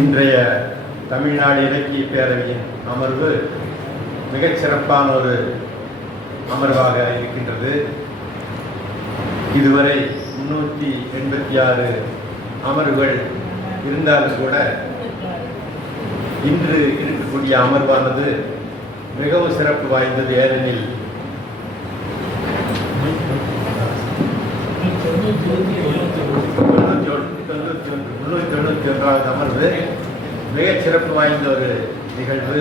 இன்றைய தமிழ்நாடு இலக்கிய பேரவையின் அமர்வு மிகச் சிறப்பான ஒரு அமர்வாக இருக்கின்றது. இதுவரை முன்னூற்றி எண்பத்தி ஆறு அமர்வுகள் இருந்தாலும் கூட இன்று இருக்கக்கூடிய அமர்வானது மிகவும் சிறப்பு வாய்ந்தது ஏனெனில் தொண்ணூற்றி ஒன்று தொண்ணூற்றி ஒன்று இருபத்தி ஒன்றாவது அமர்வு மிகச் சிறப்பு வாய்ந்த ஒரு நிகழ்வு.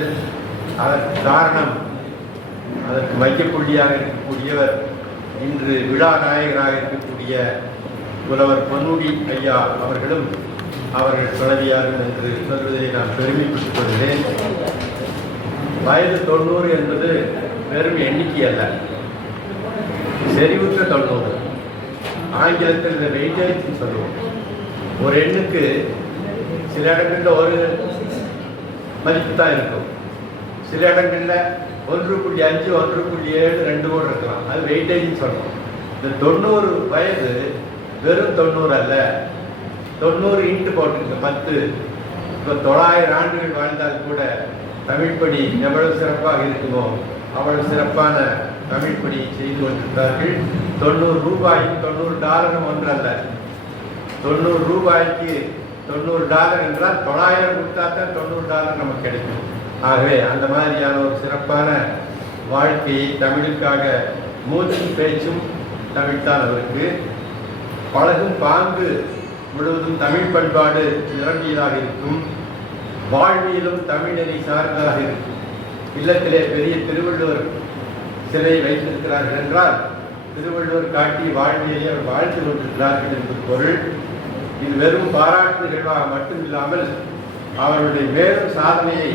அதற்கு காரணம் அதற்கு மையப்புள்ளியாக இருக்கக்கூடியவர் இன்று விழா நாயகராக இருக்கக்கூடிய புலவர் பொன்முடி ஐயா அவர்களும் அவர்கள் துணைவியாரும் என்று சொல்வதை நான் பெருமைப்பட்டுக் கொள்கிறேன் வயது தொண்ணூறு என்பது வெறும் எண்ணிக்கை அல்ல. செறிவுற்ற தொண்ணூறு. ஆங்கிலத்தில் இதை சொல்லுவோம். ஒரு எண்ணுக்கு சில இடங்களில் ஒரு மதிப்பு தான் இருக்கும். சில இடங்களில் ஒன்று புள்ளி அஞ்சு ஒன்று புள்ளி ஏழு ரெண்டு கூட இருக்கலாம். அது வெயிட்டேஜ்னு சொல்லணும் இந்த தொண்ணூறு வயது வெறும் தொண்ணூறு அல்ல. தொண்ணூறு இன்ட்டு போட்டிருக்கு பத்து. இப்போ தொள்ளாயிரம் ஆண்டுகள் வாழ்ந்தால் கூட தமிழ் எவ்வளவு சிறப்பாக இருக்குமோ அவ்வளவு சிறப்பான தமிழ் செய்து கொண்டிருந்தார்கள் தொண்ணூறு ரூபாய் தொண்ணூறு டாலரும் ஒன்றல்ல. தொண்ணூறு ரூபாய்க்கு தொண்ணூறு டாலர் என்றால் தொள்ளாயிரம் கொடுத்தா தான் தொண்ணூறு டாலர் நமக்கு கிடைக்கும். ஆகவே அந்த மாதிரியான ஒரு சிறப்பான வாழ்க்கையை தமிழுக்காக மூச்சும் பேச்சும் தமிழ்தான் அவருக்கு பழகும் பாங்கு முழுவதும் தமிழ் பண்பாடு நிரம்பியதாக இருக்கும். வாழ்வியலும் தமிழனை சார்ந்ததாக இருக்கும். இல்லத்திலே பெரிய திருவள்ளுவர் சிலை வைத்திருக்கிறார்கள் என்றால் திருவள்ளுவர் காட்டி வாழ்வியலை அவர் வாழ்ந்து கொண்டிருக்கிறார்கள் என்பது பொருள். இது வெறும் பாராட்டு நிகழ்வாக மட்டும் இல்லாமல் அவருடைய மேலும் சாதனையை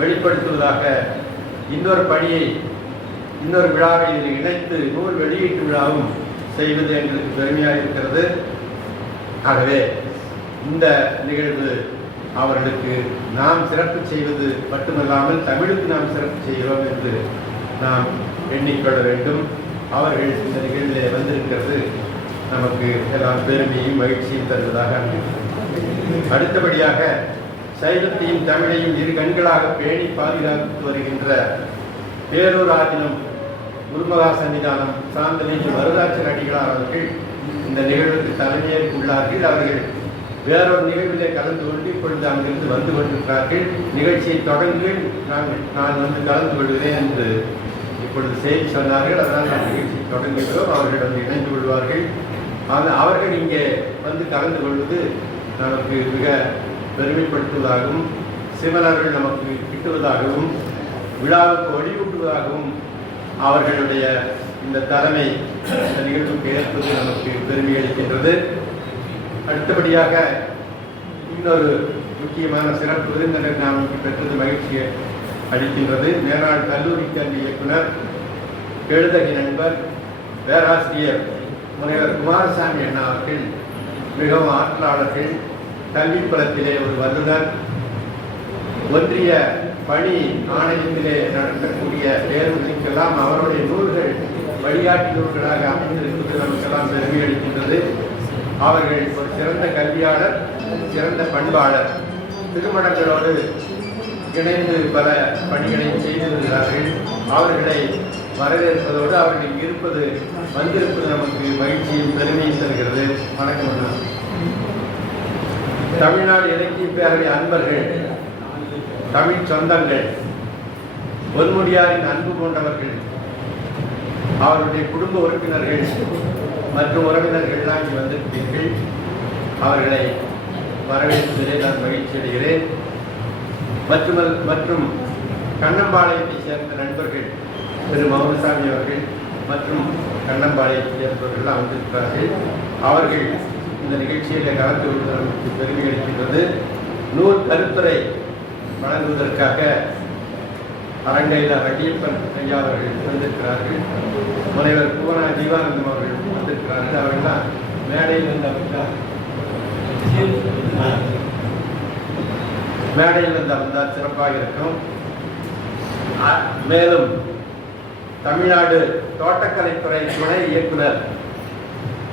வெளிப்படுத்துவதாக இன்னொரு பணியை இன்னொரு விழாவை இதில் இணைத்து நூல் வெளியீட்டு விழாவும் செய்வது எங்களுக்கு பெருமையாக இருக்கிறது. ஆகவே இந்த நிகழ்வு அவர்களுக்கு நாம் சிறப்பு செய்வது மட்டுமல்லாமல் தமிழுக்கு நாம் சிறப்பு செய்கிறோம் என்று நாம் எண்ணிக்கொள்ள வேண்டும். அவர்கள் இந்த நிகழ்விலே வந்திருக்கிறது. நமக்கு எல்லாம் பெருமையும் மகிழ்ச்சியும் தருவதாக அடுத்தபடியாக சைவத்தையும் தமிழையும் இரு கண்களாக பேணி பாதுகாத்து வருகின்ற பேரூர் ஆதினம் குருமகா சன்னிதானம் சாந்தலிங்க வரதாச்சர் அடிகளார் அவர்கள் இந்த நிகழ்வுக்கு தலைமையேற்குள்ளார்கள் அவர்கள் வேறொரு நிகழ்விலே கலந்து கொண்டு இப்பொழுது அங்கிருந்து வந்து கொண்டிருக்கிறார்கள். நிகழ்ச்சியை தொடர்ந்து நான் நான் வந்து கலந்து கொள்கிறேன் என்று இப்பொழுது செய்தி சொன்னார்கள். அதனால் நான் நிகழ்ச்சியை தொடங்குகிறோம். அவர்கள் வந்து இணைந்து கொள்வார்கள். ஆனால் அவர்கள் இங்கே வந்து கலந்து கொள்வது நமக்கு மிக பெருமைப்படுத்துவதாகவும் சிவனர்கள் நமக்கு கிட்டுவதாகவும் விழாவுக்கு ஒளிவூட்டுவதாகவும் அவர்களுடைய இந்த தலைமை இந்த நிகழ்வுக்கு ஏற்பது நமக்கு பெருமை அளிக்கின்றது. அடுத்தபடியாக இன்னொரு முக்கியமான சிறப்பு விருந்தினர் நாம் இங்கு பெற்றது மகிழ்ச்சியை அளிக்கின்றது. மேலாண் கல்லூரி கல்வி இயக்குனர் எழுதகி நண்பர் பேராசிரியர் முனைவர் குமாரசாமி அண்ணா அவர்கள் மிகவும் ஆற்றலாளர்கள் கல்வி புலத்திலே ஒரு வல்லுநர் ஒன்றிய பணி ஆணையத்திலே நடத்தக்கூடிய தேர்வுகளுக்கெல்லாம் அவருடைய நூல்கள் வழிகாட்டு நூல்களாக அமைந்திருப்பது நமக்கெல்லாம் பெருமை அளிக்கின்றது. அவர்கள் ஒரு சிறந்த கல்வியாளர் சிறந்த பண்பாளர். திருமணங்களோடு இணைந்து பல பணிகளை செய்து வருகிறார்கள் அவர்களை வரவேற்பதோடு அவர்கள் இருப்பது வந்திருப்பது நமக்கு மகிழ்ச்சியும் பெருமையும் தருகிறது. வணக்கம் தமிழ்நாடு இலக்கிய பேரவை அன்பர்கள் தமிழ் சொந்தங்கள் பொன்முடியாரின் அன்பு கொண்டவர்கள் அவருடைய குடும்ப உறுப்பினர்கள் மற்றும் உறவினர்கள்லாம் இங்கே வந்திருக்கிறீர்கள். அவர்களை வரவேற்பதிலே நான் மகிழ்ச்சி அடைகிறேன். மற்றும் மற்றும் கண்ணம்பாளையத்தைச் சேர்ந்த நண்பர்கள் திரு மௌனசாமி அவர்கள் மற்றும் கண்ணம்பாளையத்தைச் சேர்ந்தவர்கள் வந்திருக்கிறார்கள் அவர்கள் இந்த நிகழ்ச்சியில் கலந்து கொள்வது நமக்கு பெருமை அளிக்கின்றது. நூல் கருத்துரை வழங்குவதற்காக அரங்கையில் வள்ளியப்பன் ஐயா அவர்கள் வந்திருக்கிறார்கள். முனைவர் பூவனா ஜீவானந்தம் அவர்கள் வந்திருக்கிறார்கள். அவர்கள்லாம் மேடையில் வந்து மேடையில் வந்து அமர்ந்தால் சிறப்பாக இருக்கும். மேலும் தமிழ்நாடு தோட்டக்கலைத்துறை துணை இயக்குனர்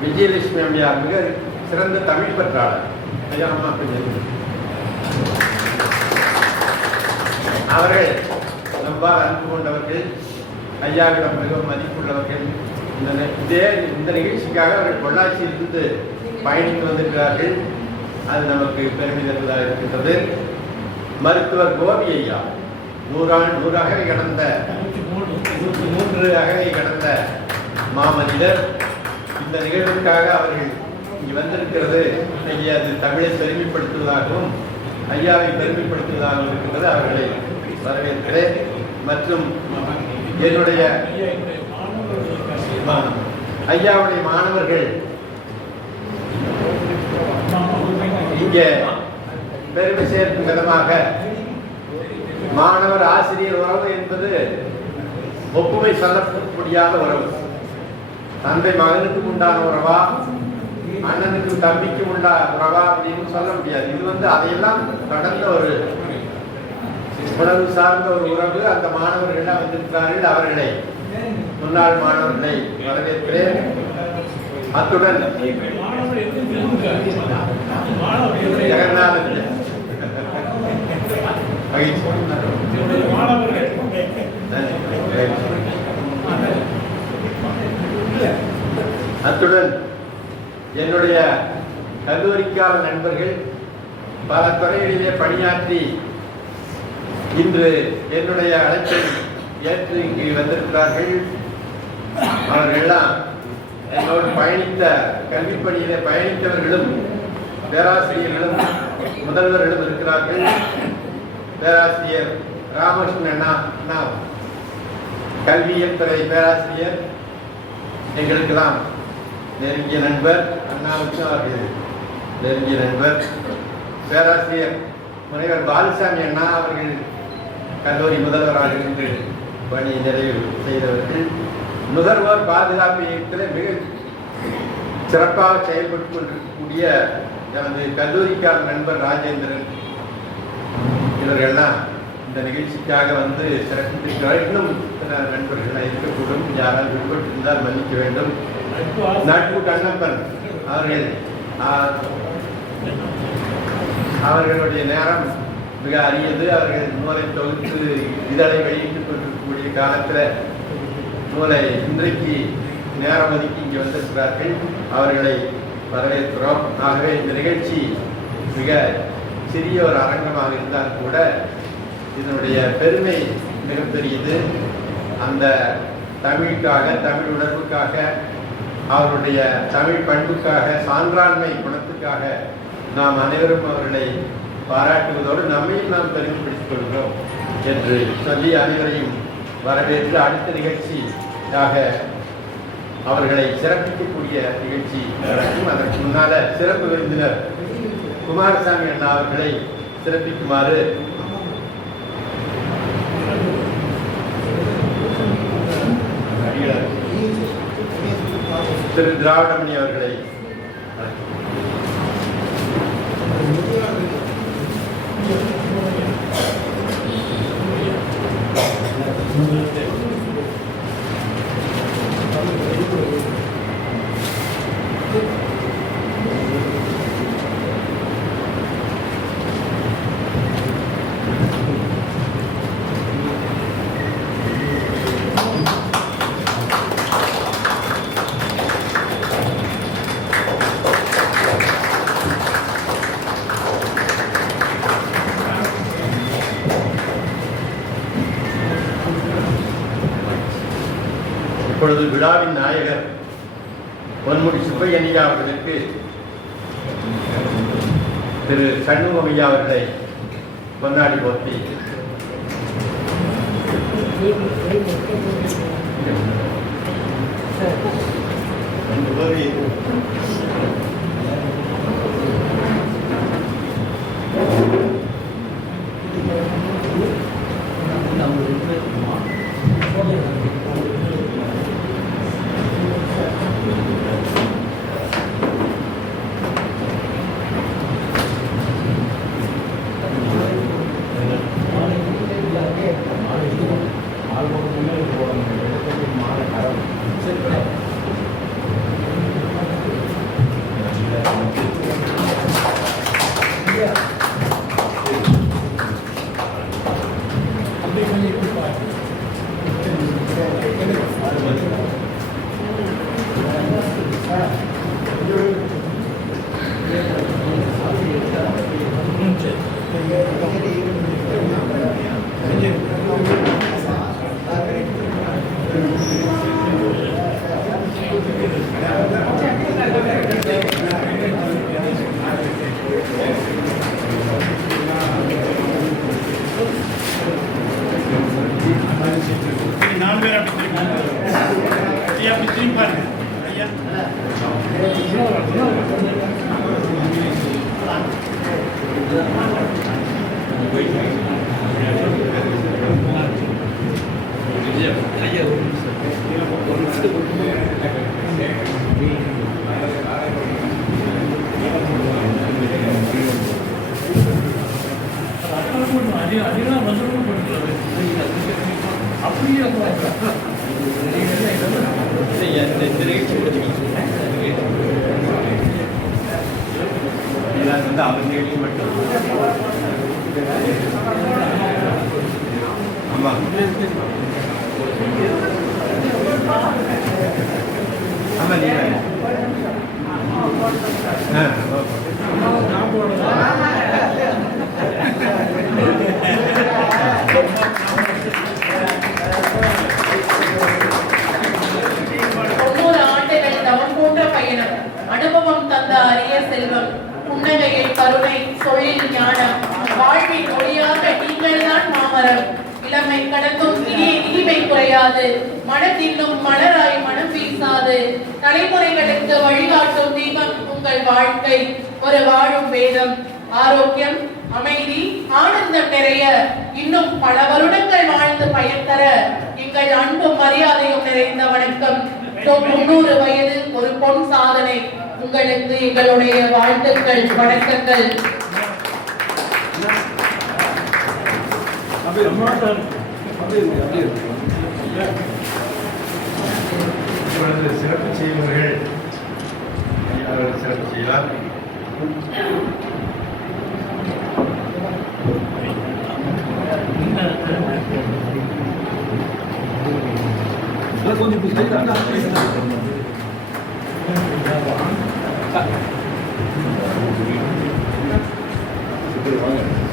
விஜயலட்சுமி அம்மையார் மிக சிறந்த தமிழ் பற்றாளர். ஐயா அவர்கள் நம்பால் அன்பு கொண்டவர்கள் ஐயாவிடம் மிகவும் மதிப்புள்ளவர்கள் இந்த இதே இந்த நிகழ்ச்சிக்காக அவர்கள் பொள்ளாச்சியிலிருந்து பயணித்து வந்திருக்கிறார்கள். அது நமக்கு பெருமை இருக்கின்றது. மருத்துவர் கோபி ஐயா நூறாண்டு நூறாக கடந்த நூற்றி மூன்று அகவை கடந்த மாமனிதர். இந்த நிகழ்வுக்காக அவர்கள் இங்கு வந்திருக்கிறது. இன்னைக்கு அது தமிழை பெருமைப்படுத்துவதாகவும் ஐயாவை பெருமைப்படுத்துவதாகவும் இருக்கின்றது அவர்களை வரவேற்கிறேன். மற்றும் என்னுடைய ஐயாவுடைய மாணவர்கள் இங்கே பெருமை சேர்க்கும் விதமாக மாணவர் ஆசிரியர் உறவு என்பது ஒப்புமை சொல்ல முடியாத உறவு தந்தை மகனுக்கு உண்டான உறவா? அண்ணனுக்கும் தம்பிக்கும் உண்டா உறவா அப்படின்னு சொல்ல முடியாது. இது வந்து அதையெல்லாம் கடந்த ஒரு உணவு சார்ந்த ஒரு உறவு. அந்த மாணவர்கள் வந்திருக்கிறார்கள். அவர்களை முன்னாள் மாணவர்களை வரவேற்கிறேன். அத்துடன் ஜெகநாதன். மகிழ்ச்சி. அத்துடன் என்னுடைய கல்லூரிக்கால நண்பர்கள் பல துறைகளிலே பணியாற்றி இன்று என்னுடைய அழைப்பை ஏற்று இங்கு வந்திருக்கிறார்கள். அவர்களெல்லாம் என்னோடு பயணித்த கல்விப் பணியிலே பயணித்தவர்களும் பேராசிரியர்களும் முதல்வர்களும் இருக்கிறார்கள். பேராசிரியர் ராமகிருஷ்ணன் அண்ணா கல்வியல் துறை பேராசிரியர் எங்களுக்கெல்லாம் நெருங்கிய நண்பர் அண்ணாவுக்கு அவர்கள் நெருங்கிய நண்பர் பேராசிரியர் முனைவர் பாலசாமி அண்ணா அவர்கள் கல்லூரி முதல்வராக இருந்து பணி நிறைவு செய்தவர்கள் நுகர்வோர் பாதுகாப்பு இயக்கத்தில் மிக சிறப்பாக செயல்பட்டு கொண்டிருக்கக்கூடிய எனது கல்லூரிக்கார நண்பர் ராஜேந்திரன் இவர்கள்லாம் இந்த நிகழ்ச்சிக்காக வந்து சிறப்பித்திருக்கிறார். இன்னும் சில நண்பர்கள் இருக்கக்கூடும். யாரால் விடுபட்டிருந்தால் மன்னிக்க வேண்டும். நட்பு கண்ணப்பன் அவர்கள் அவர்களுடைய நேரம் மிக அரியது அவர்கள் நூலை தொகுத்து இதழை வெளியிட்டுக் கொண்டிருக்கக்கூடிய காலத்தில் நூலை இன்றைக்கு நேரம் ஒதுக்கி இங்கே வந்திருக்கிறார்கள் அவர்களை வரவேற்கிறோம் ஆகவே இந்த நிகழ்ச்சி மிக சிறிய ஒரு அரங்கமாக இருந்தால் கூட இதனுடைய பெருமை மிகப்பெரியது. அந்த தமிழுக்காக தமிழ் உணர்வுக்காக அவருடைய தமிழ் பண்புக்காக சான்றாண்மை குணத்துக்காக நாம் அனைவரும் அவர்களை பாராட்டுவதோடு நம்மையும் நாம் பெருமைப்படுத்திக் கொள்கிறோம் என்று சொல்லி அனைவரையும் வரவேற்று அடுத்த நிகழ்ச்சியாக அவர்களை சிறப்பிக்கக்கூடிய நிகழ்ச்சி நடக்கும். அதற்கு முன்னால சிறப்பு விருந்தினர் குமாரசாமி அண்ணா அவர்களை சிறப்பிக்குமாறு அடிகளார் திரு திராவிடமணி அவர்களை இப்பொழுது விழாவின் நாயகர் பொன்முடி சுப்பையனியா அவர்களுக்கு திரு சண்முகம் ஐயா அவர்களை கொண்டாடி போற்றி வந்து அவங்க மட்டும் ஆமாம் ஆமாம் நீங்கள் ஆ அனுபவம் தந்த அரிய செல்வம். புன்னகையில் கருணை சொல்லில் ஞானம். வாழ்வின் ஒளியாக நீங்கள்தான் மாமரம். இளமை கடந்தும் இனிய இனிமை குறையாது. மனத்திலும் மலராய் மனம் வீசாது. தலைமுறைகளுக்கு வழிகாட்டும் தீபம் உங்கள் வாழ்க்கை. ஒரு வாழும் வேதம். ஆரோக்கியம் அமைதி ஆனந்தம் நிறைய. இன்னும் பல வருடங்கள் வாழ்ந்து பயன் தர எங்கள் அன்பும் மரியாதையும் நிறைந்த வணக்கம். தொண்ணூறு வயது ஒரு பொன் சாதனை. உங்களுக்கு எங்களுடைய வாழ்த்துக்கள் வணக்கங்கள். சிறப்பு செய்வர்கள் சிறப்பு செய்யலாம் கொஞ்சம் வாங்க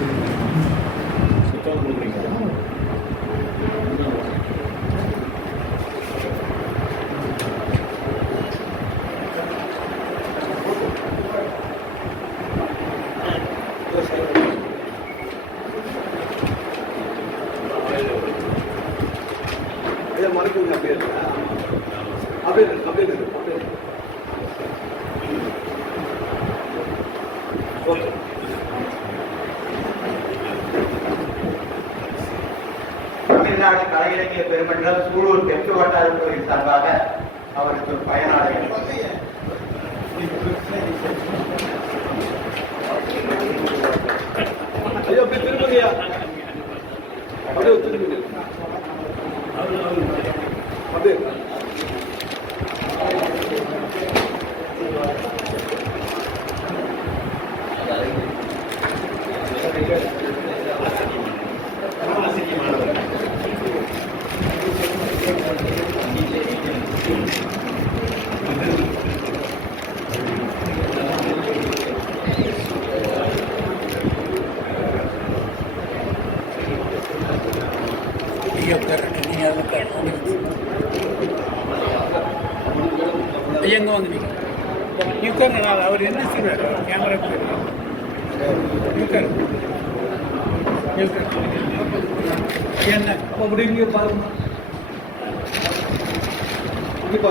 இங்கே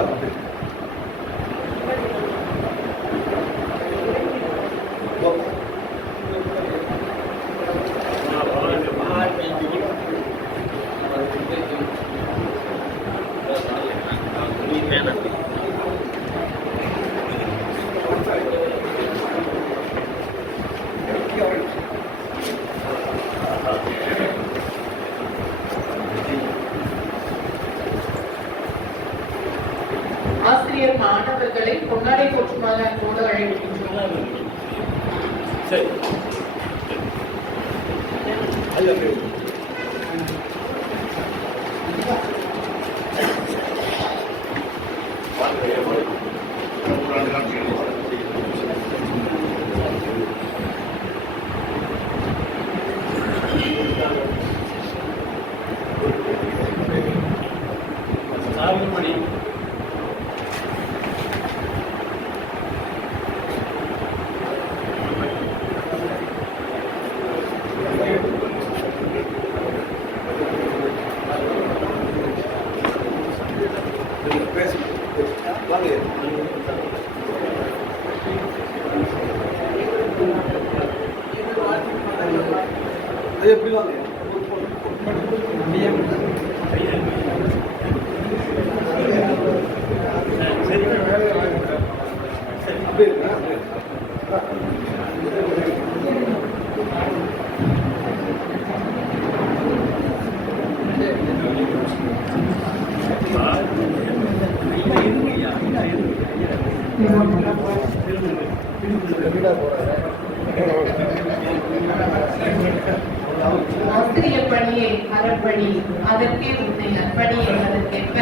பணியை அறப்பணி அதற்கே உன்னை அர்ப்பணி என்பதற்கேற்ப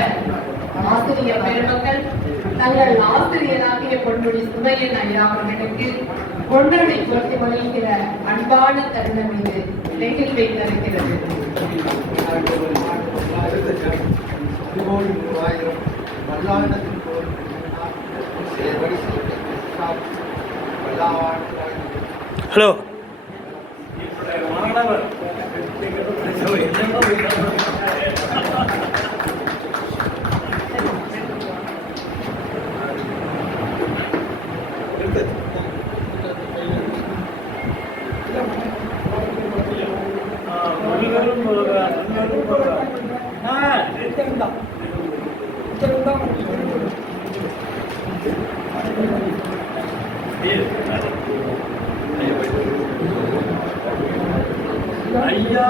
ஆசிரிய பெருமக்கள் தங்கள் ஆசிரியராகிய சுமையன் ஐயா அவர்களுக்கு பொன்னடை பொருத்தி வகிக்கிற அன்பான தருணம் இது. நெகிழ்வை தருகிறது ஹலோ ஐயா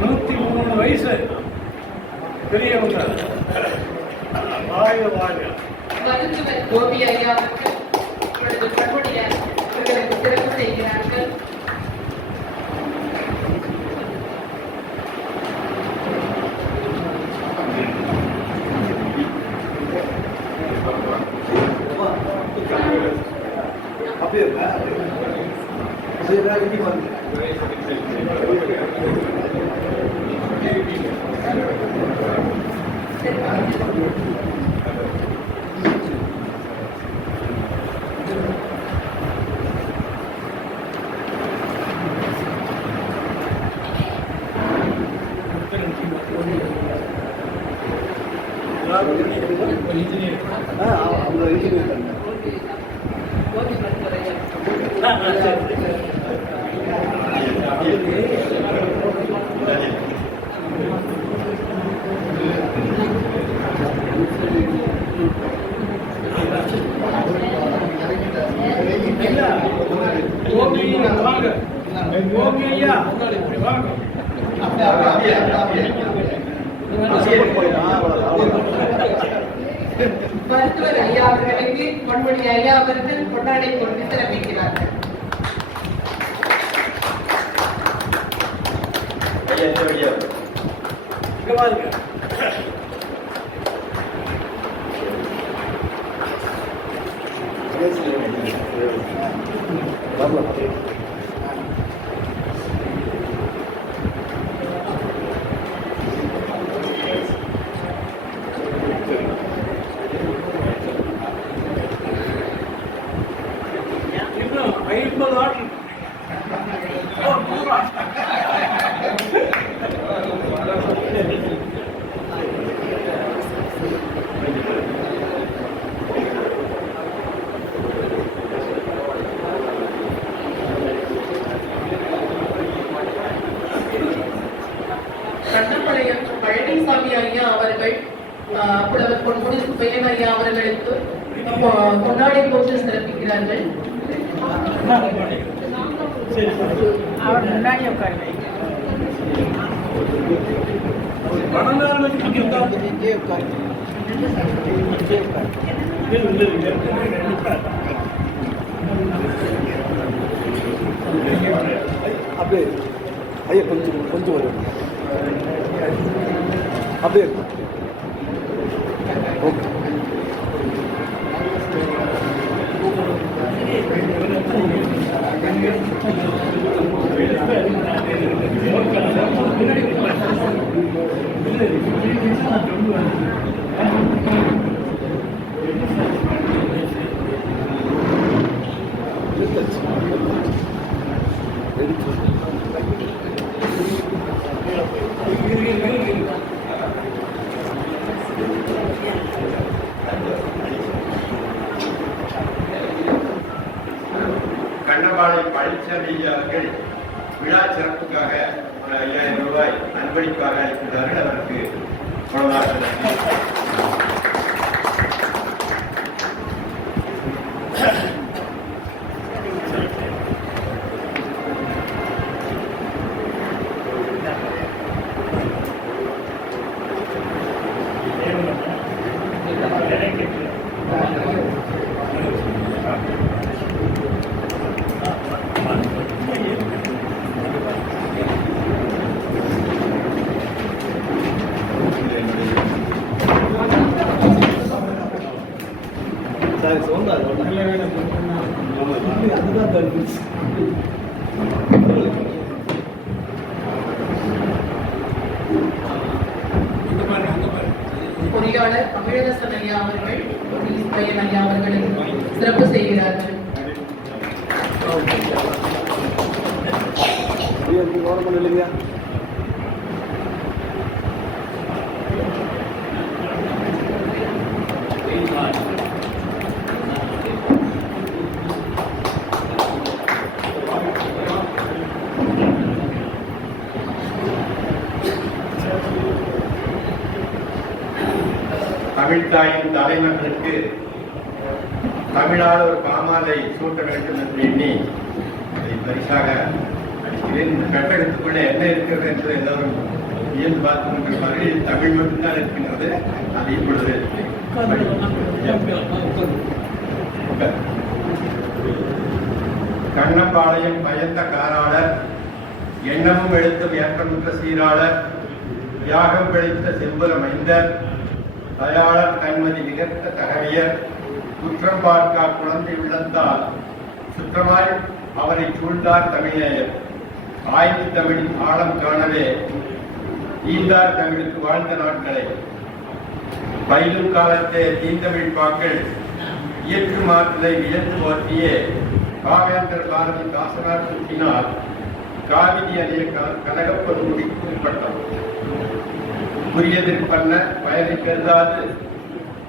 நூத்தி மூணு வயசு பெரியவங்க வாழ்க வாழ்க மருத்துவர் கோபி ஐயா அவர்கள் இப்பொழுது பொன்முடிய அவர்களுக்கு சிறப்பு செய்கிறார்கள் அப்படியே இருக்கா? அப்படியே இருக்கா? இங்கே பாருங்க. ஆ, அவங்க இன்ஜினியர் தாங்க. ஓகே வாங்க ஓகே ஐயா வாங்க சப்போர்ட் போயிடலாம். அவ்வளவுதான், அவ்வளவுதான். மருத்துவர் ஐயா அவர்களுக்கு பொன்முடி ஐயா அவர்கள் கொண்டாடை கொண்டு சிறப்பிக்கிறார்கள் இங்க பாருங்க வரலாம். இன்னும் ஐம்பது ஆண்டு கண்ணப்பாளையம் பழனிசாமி ஐயா அவர்கள் ஆஹ், புலவர் பொன்முடி சுப்பையன் ஐயா அவர்களுக்கு ஆஹ், கொண்டாடை போட்டு சிறப்பிக்கிறார்கள் அவர் முன்னாடி உட்காருங்க பணங்காரங்க இங்கே உட்காரு. அப்படியே ஐயா கொஞ்சம் கொஞ்சம் வரும் அப்படியே இருக்கு. விழா சிறப்புக்காக ஒரு ஐயாயிரம் ரூபாய் அன்பளிப்பாக அளிக்கிறார்கள் அவருக்கு. பொறியாளர் தமிழரசன் ஐயா அவர்கள் பையன் ஐயா அவர்களை சிறப்பு செய்கிறார்கள். கவனம் இல்லைங்க தாயின் தலைமன்றிற்கு தமிழால் ஒரு பாமாலை சூட்ட வேண்டும் என்று எண்ணி அதை பரிசாக அளிக்கிறேன். இந்த கட்டடத்துக்குள்ளே என்ன இருக்கிறது என்று எல்லோரும் வியந்து பார்த்து கொண்டிருப்பார்கள் இது தமிழ் மட்டும்தான் இருக்கின்றது. அது இப்பொழுது கண்ணம்பாளையம் பயந்த காராளர் எண்ணமும் எழுத்தும் ஏற்றமுற்ற சீராளர் தியாகம் பிழைத்த செம்புல மைந்தர் தயாளர் கண்மதி நிகர்த்த தகவியர் குற்றம் பார்க்கா குழந்தை உள்ளத்தால் சுற்றமாய் அவரை சூழ்ந்தார் தமிழேயர். ஆய்வு தமிழின் ஆழம் காணவே ஈந்தார் தமிழுக்கு வாழ்ந்த நாட்களை. பயிலும் காலத்தே தீந்தமிழ் பாக்கள் இயற்று மாற்றலை வியந்து போற்றியே காவேந்தர் பாரதி தாசனார் சுற்றினார் காவிரி அணிய கனகப்பது முடிக்கப்பட்டது புரியதில் பண்ண வயதை கருதாது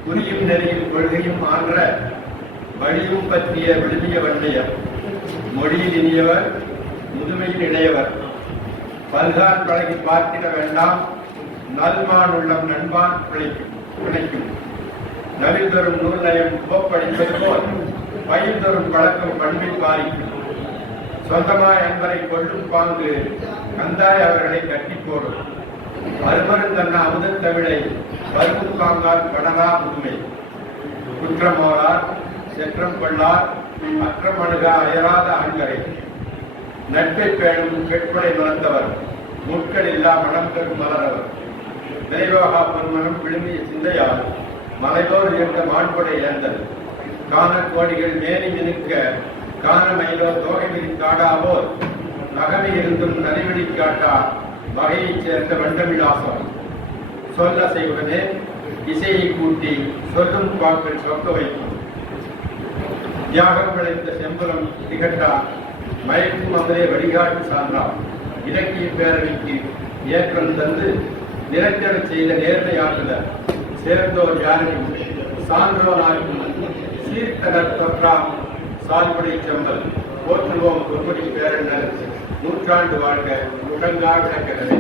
புரியும் நெறியும் கொள்கையும் ஆன்ற வழியும் பற்றிய விழுமிய வண்டையர் மொழியில் இனியவர் முதுமையில் இணையவர். பல்கான் பழகி பார்த்திட வேண்டாம் நல்மான் உள்ளம் நண்பான் பிழைக்கும் பிழைக்கும் நவில் தரும் நூல் நயம் உபப்படிப்பது போல் பயில் தரும் பழக்கம் பண்பை பாதிக்கும். சொந்தமாய் அன்பரை கொள்ளும் பாங்கு கந்தாய் அவர்களை கட்டி போடும். அருமரும் தன்ன அமுதத் தமிழை பருப்பும் காங்கார் படரா முதுமை குற்றமோரார் செற்றம் கொள்ளார் அற்றம் அணுகா அயராத ஆண்கரை நட்பை பேணும் கெட்படை மறந்தவர் முட்கள் இல்லா மனம் பெறும் மலரவர். நிறைவாகா பொன்மனம் விழுமிய சிந்தையார் மலையோர் இருந்த மாண்புடை ஏந்தல். காண கோடிகள் மேனி மினுக்க காண மயிலோ தோகை விரிக்காடாவோர் நகமை இருந்தும் நலிவெளி காட்டா வகையைச் சேர்ந்த வண்டமிழாசம் சொல்ல செய்வதே இசையை கூட்டி சொல்லும் வாக்கள் சொக்க வைக்கும். தியாகம் விளைந்த செம்பலம் திகட்டா மயக்கும் அவரே வழிகாட்டு சான்றாம் இலக்கிய பேரணிக்கு ஏற்றம் தந்து நிரஞ்சன செய்த நேர்மையாற்றுதல் சேர்ந்தோர் யாரையும் சான்றோனாக்கும் சீர்த்தகர் தொற்றாம் சால்படை செம்பல். போற்றுவோம் பொன்முடி பேரண்ணர் நூற்றாண்டு வாழ்க முழங்கா விளக்கனவே